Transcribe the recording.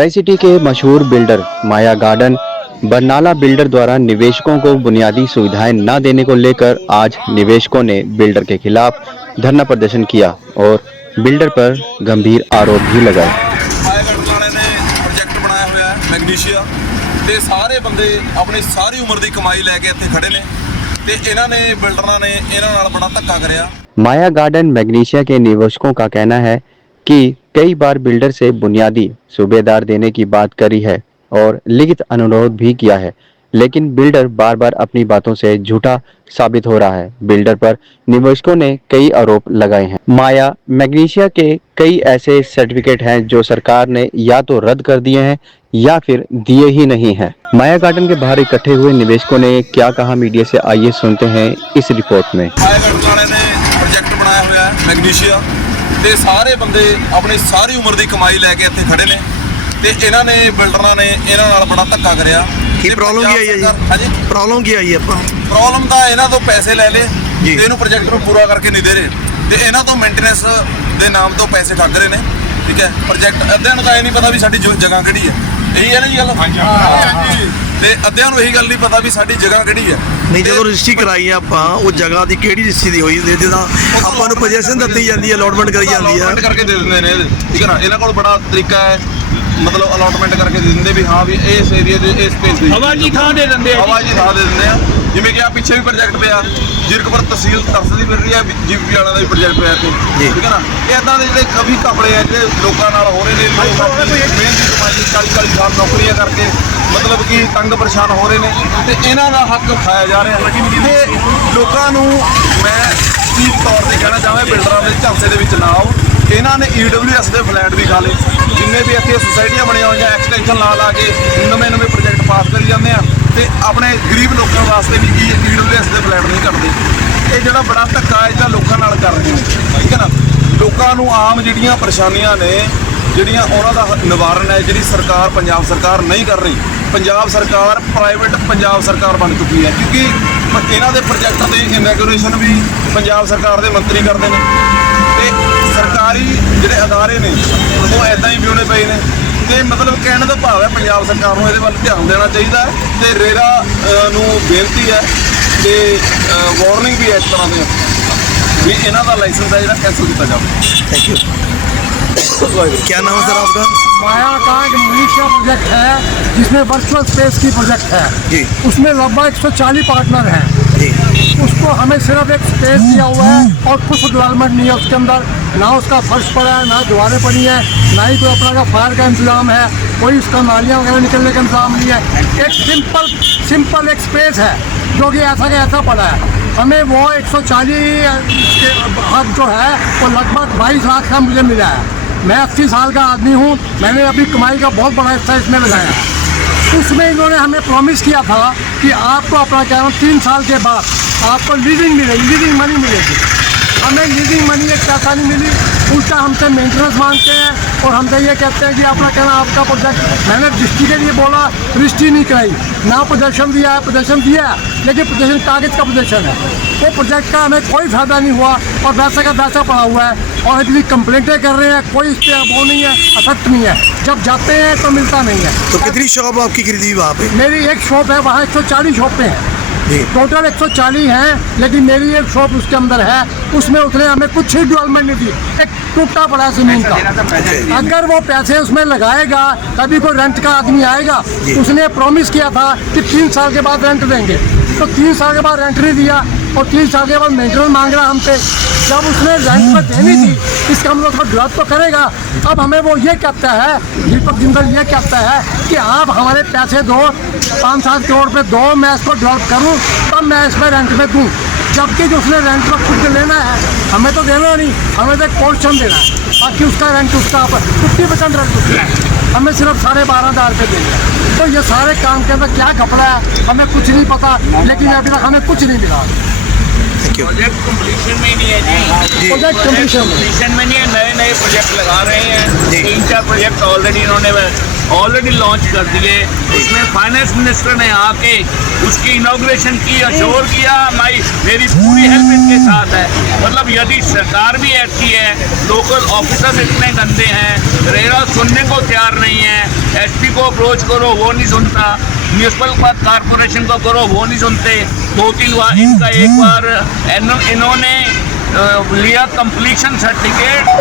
Tri city के मशहूर builder माया garden Barnala builder द्वारा निवेशकों को बुनियादी सुविधाएं न देने को लेकर आज निवेशकों ने बिल्डर के खिलाफ धरना प्रदर्शन किया और बिल्डर पर गंभीर आरोप भी लगाए। माया गार्डन वाले ने प्रोजेक्ट बनाया हुआ है मैग्नीशिया ते सारे बंदे अपनी सारी उम्र की कमाई लैके इत्थे खड़े ने ते इन्हां ने बिल्डरां ने इन्हां नाल बड़ा धक्का करिया। माया गार्डन मैग्नीशिया के निवेशकों का कहना है कि कई बार बिल्डर से बुनियादी सूबेदार देने की बात करी है और लिखित अनुरोध भी किया है, लेकिन बिल्डर बार बार अपनी बातों से झूठा साबित हो रहा है। बिल्डर पर निवेशकों ने कई आरोप लगाए हैं। माया मैग्नीशिया के कई ऐसे सर्टिफिकेट हैं जो सरकार ने या तो रद्द कर दिए हैं या फिर दिए ही नहीं हैं। माया गार्डन के बाहर इकट्ठे हुए निवेशकों ने क्या कहा मीडिया से, आइए सुनते हैं इस रिपोर्ट में। माया गार्डन वाले ने प्रोजेक्ट बनाया हुआ है मैग्नीशिया ते सारे बंदे अपनी सारी उम्र की कमाई लैके इत्थे खड़े ने ते इन्हां ने बिल्डरां ने इन्हां नाल बड़ा धक्का करिया। की प्रॉब्लम की आई है जी? हाँ जी, प्रॉब्लम की आई है? प्रॉब्लम ਤਾਂ ਇਹਨਾਂ ਤੋਂ ਪੈਸੇ ਲੈ ਲੇ ਤੇ ਇਹਨੂੰ ਪ੍ਰੋਜੈਕਟ ਨੂੰ ਪੂਰਾ ਕਰਕੇ ਨਹੀਂ ਦੇ ਰਹੇ ਤੇ ਇਹਨਾਂ ਤੋਂ ਮੇਨਟੇਨੈਂਸ ਦੇ ਨਾਮ ਤੋਂ ਪੈਸੇ ਠੱਗ ਰਹੇ ਨੇ। ਠੀਕ ਹੈ, ਪ੍ਰੋਜੈਕਟ ਅੱਧਿਆਂ ਨੂੰ ਤਾਂ ਇਹ ਨਹੀਂ ਪਤਾ ਵੀ ਸਾਡੀ ਜਗ੍ਹਾ ਕਿਹੜੀ ਹੈ। ਇਹੀ ਹੈ ਨਾ ਜੀ ਗੱਲ? ਹਾਂਜੀ। ਤੇ ਅੱਧਿਆਂ ਨੂੰ ਇਹੀ ਗੱਲ ਨਹੀਂ ਪਤਾ ਵੀ ਸਾਡੀ ਜਗ੍ਹਾ ਕਿਹੜੀ ਹੈ। ਨਹੀਂ, ਜਦੋਂ ਰਜਿਸਟਰੀ ਕਰਾਈ ਹੈ ਆਪਾਂ ਉਹ ਜਗ੍ਹਾ ਦੀ ਕਿਹੜੀ ਰਜਿਸਟਰੀ ਦੀ ਹੋਈ ਹੁੰਦੀ ਹੈ, ਜਿੱਦਾਂ ਆਪਾਂ ਨੂੰ ਪੋਜੀਸ਼ਨ ਦਿੱਤੀ ਜਾਂਦੀ ਹੈ, ਅਲਾਟਮੈਂਟ ਕਰੀ ਜਾਂਦੀ ਹੈ, ਅਲਾਟਮੈਂਟ ਕਰਕੇ ਦੇ ਦਿੰਦੇ ਨੇ। ਠੀਕ ਹੈ ਨਾ, ਇਹਨਾਂ ਕੋਲ ਬੜਾ ਤਰੀਕਾ ਹੈ, मतलब ਅਲਾਟਮੈਂਟ ਕਰਕੇ ਦੇ ਦਿੰਦੇ ਵੀ ਹਾਂ ਵੀ ਇਸ ਏਰੀਆ ਦੇ ਇਸ ਸਪੇਸ ਦੀ ਹਵਾ ਜੀ ਥਾਂ ਦੇ ਦਿੰਦੇ ਆ। ਹਵਾ ਜੀ ਥਾਂ ਦੇ ਦਿੰਦੇ ਆ। ਜਿਵੇਂ ਕਿ ਆ ਪਿੱਛੇ ਵੀ ਪ੍ਰੋਜੈਕਟ ਪਿਆ ਜਿਰਕਪੁਰ ਤਹਿਸੀਲ ਤਰਸਦੀ ਫਿਰ ਰਹੀ ਹੈ, ਜੀਪੀ ਵਾਲਾ ਦਾ ਵੀ ਪ੍ਰੋਜੈਕਟ ਪਿਆ ਇੱਥੇ। ਠੀਕ ਹੈ ਨਾ, ਇਦਾਂ ਦੇ ਜਿਹੜੇ ਕਵੀ ਕਪੜੇ ਆ ਜਿਹੜੇ ਲੋਕਾਂ ਨਾਲ ਹੋ ਰਹੇ ਨੇ, ਲੋਕ ਆਪਣੀ ਮਿਹਨਤ ਦੀ ਕਮਾਈ 40 ਸਾਲ ਨੌਕਰੀਆਂ ਕਰਕੇ ਮਤਲਬ ਕਿ ਤੰਗ ਪਰੇਸ਼ਾਨ ਹੋ ਰਹੇ ਨੇ ਤੇ ਇਹਨਾਂ ਦਾ ਹੱਕ ਖਾਇਆ ਜਾ ਰਿਹਾ। ਤੇ ਲੋਕਾਂ ਨੂੰ ਮੈਂ ਸਿੱਧੇ ਤੌਰ ਤੇ ਕਹਿਣਾ ਚਾਹਾਂ, ਬਿਲਡਰਾਂ ਦੇ ਝਾਂਸੇ ਦੇ ਵਿੱਚ ਨਾ ਆਓ। ਇਹਨਾਂ ਨੇ EWS ਦੇ ਫਲੈਟ ਵੀ ਖਾ ਲਏ, ਜਿੰਨੇ ਵੀ ਇੱਥੇ ਸੁਸਾਇਟੀਆਂ ਬਣੀਆਂ ਹੋਈਆਂ ਐਕਸਟੈਂਸ਼ਨ ਲਾ ਕੇ ਨਵੇਂ ਪ੍ਰੋਜੈਕਟ ਪਾਸ ਕਰੀ ਜਾਂਦੇ ਆ ਤੇ ਆਪਣੇ ਗਰੀਬ ਲੋਕਾਂ ਵਾਸਤੇ ਵੀ EWS ਦੇ ਫਲੈਟ ਨਹੀਂ ਕੱਢਦੇ। ਇਹ ਜਿਹੜਾ ਬੜਾ ਧੱਕਾ ਹੈ ਜਿਹੜਾ ਲੋਕਾਂ ਨਾਲ ਕਰ ਰਹੇ ਨੇ। ਠੀਕ ਹੈ ਨਾ, ਲੋਕਾਂ ਨੂੰ ਆਮ ਜਿਹੜੀਆਂ ਪਰੇਸ਼ਾਨੀਆਂ ਨੇ ਜਿਹੜੀਆਂ ਉਹਨਾਂ ਦਾ ਨਿਵਾਰਨ ਹੈ ਜਿਹੜੀ ਸਰਕਾਰ ਪੰਜਾਬ ਸਰਕਾਰ ਨਹੀਂ ਕਰ ਰਹੀ। ਪੰਜਾਬ ਸਰਕਾਰ ਪ੍ਰਾਈਵੇਟ ਪੰਜਾਬ ਸਰਕਾਰ ਬਣ ਚੁੱਕੀ ਹੈ, ਕਿਉਂਕਿ ਇਹਨਾਂ ਦੇ ਪ੍ਰੋਜੈਕਟ ਦੇ ਇਨੈਗੋਰੇਸ਼ਨ ਵੀ ਪੰਜਾਬ ਸਰਕਾਰ ਦੇ ਮੰਤਰੀ ਕਰਦੇ ਨੇ ਤੇ ਸਰਕਾਰੀ ਜਿਹੜੇ ਅਦਾਰੇ ਨੇ ਉਹ ਐਦਾਂ ਹੀ ਵਿਉਣੇ ਪਏ ਨੇ। ਤੇ ਮਤਲਬ ਕਹਿਣ ਦਾ ਭਾਵ ਹੈ ਪੰਜਾਬ ਸਰਕਾਰ ਨੂੰ ਇਹਦੇ ਵੱਲ ਧਿਆਨ ਦੇਣਾ ਚਾਹੀਦਾ ਹੈ ਤੇ ਰੇਰਾ ਨੂੰ ਬੇਨਤੀ ਹੈ ਤੇ ਵਾਰਨਿੰਗ ਵੀ ਹੈ ਇਸ ਤਰ੍ਹਾਂ ਦੇ ਵੀ ਇਹਨਾਂ ਦਾ ਲਾਇਸੈਂਸ ਹੈ ਜਿਹੜਾ ਕੈਂਸਲ ਕੀਤਾ ਜਾਵੇ। Thank you. क्या नाम है सर आपका? माया का एक मैग्नीशिया प्रोजेक्ट है जिसमें वर्चुअल स्पेस की प्रोजेक्ट है जी। उसमें लगभग 140 पार्टनर हैं जी। उसको हमें सिर्फ एक स्पेस दिया हुआ है और कुछ डेवलपमेंट नहीं है उसके अंदर, ना उसका फर्श पड़ा है, ना दीवारें पड़ी हैं, ना ही कोई अपना का फायर का इंतजाम है, कोई उसका नालियाँ वगैरह निकलने का इंतजाम नहीं है। एक सिंपल एक स्पेस है जो कि ऐसा का ऐसा पड़ा है। हमें वो 140 के हक जो है वो लगभग 22 लाख का मुझे मिला है। मैं 80 साल का आदमी हूँ, मैंने अपनी कमाई का बहुत बड़ा हिस्सा इसमें लगाया। उसमें इन्होंने हमें प्रॉमिस किया था कि आपको अपना क्या नाम 3 साल के बाद आपको लीजिंग मिलेगी, लीजिंग मनी मिलेगी। हमें लीजिंग मनी एक पैसा नहीं मिली, उल्टा हमसे मेंटेनेंस मांगते हैं और हमसे ये कहते हैं कि अपना कहना आपका प्रोजेक्ट, मैंने रजिस्ट्री के लिए बोला, रजिस्ट्री नहीं कराई, ना पोजेशन दिया है, पोजेशन दिया है लेकिन पोजेशन कागज़ का पोजेशन है, वो प्रोजेक्ट का हमें कोई फ़ायदा नहीं हुआ और वैसा का वैसा पड़ा हुआ है और इतनी कंप्लेंटें कर रहे हैं, कोई इस पर वो नहीं है, अफेक्ट नहीं है। जब जाते हैं तो मिलता नहीं है। तो कितनी शॉप आपकी खरीदी वहाँ पे? मेरी एक शॉप है, वहाँ 140 शॉपें हैं, टोटल 140 हैं, लेकिन मेरी एक शॉप उसके अंदर है, उसमें उसने हमें कुछ ही डेवलपमेंट नहीं दी, एक टूटा पड़ा ज़मीन का। अगर वो पैसे उसमें लगाएगा तभी कोई रेंट का आदमी आएगा। उसने प्रॉमिस किया था कि 3 साल के बाद रेंट देंगे, तो 3 साल के बाद रेंट नहीं दिया और 3 साल के बाद मेंटेनेंस मांग रहा हमसे। जब उसने रेंट पर देनी थी इसका मतलब उसको डेवलप तो करेगा। अब हमें वो ये कहता है, दीपक जिंदल ये कहता है कि आप हमारे पैसे दो, 5-7 करोड़ रुपये दो, मैं इसको डेवलप करूँ तब मैं इसमें रेंट में दूँ। जबकि जो उसने रेंट पर खुद लेना है हमें तो देना नहीं, हमें तो एक पोर्शन देना है, बाकी उसका रेंट उसका 50% रेंट उसका है, हमें सिर्फ 12,500 रुपये देंगे। तो ये सारे काम के अंदर क्या कपड़ा है हमें कुछ नहीं पता, लेकिन अभी तक हमें कुछ नहीं मिला। थैंक यू प्रोजेक्ट कंप्लीशन में ही नहीं है जी। प्रोजेक्ट कंप्लीशन कंप्लीशन में नहीं है, नए नए प्रोजेक्ट लगा रहे हैं। जी। 3-4 प्रोजेक्ट ऑलरेडी इन्होंने ऑलरेडी लॉन्च कर दिए। उसमें फाइनेंस मिनिस्टर ने आके उसकी इनॉग्रेशन की, अश्योर किया मेरी पूरी हेल्प इनके साथ है। मतलब यदि सरकार भी ऐसी है, लोकल ऑफिसर्स इतने गंदे हैं, रेरा सुनने को तैयार नहीं है। एसपी को अप्रोच करो वो नहीं सुनता, म्यूनसिपल कॉर्पोरेशन को करो वो नहीं सुनते। 2-3 बार इनका एक बार इन्होंने लिया कंप्लीशन सर्टिफिकेट।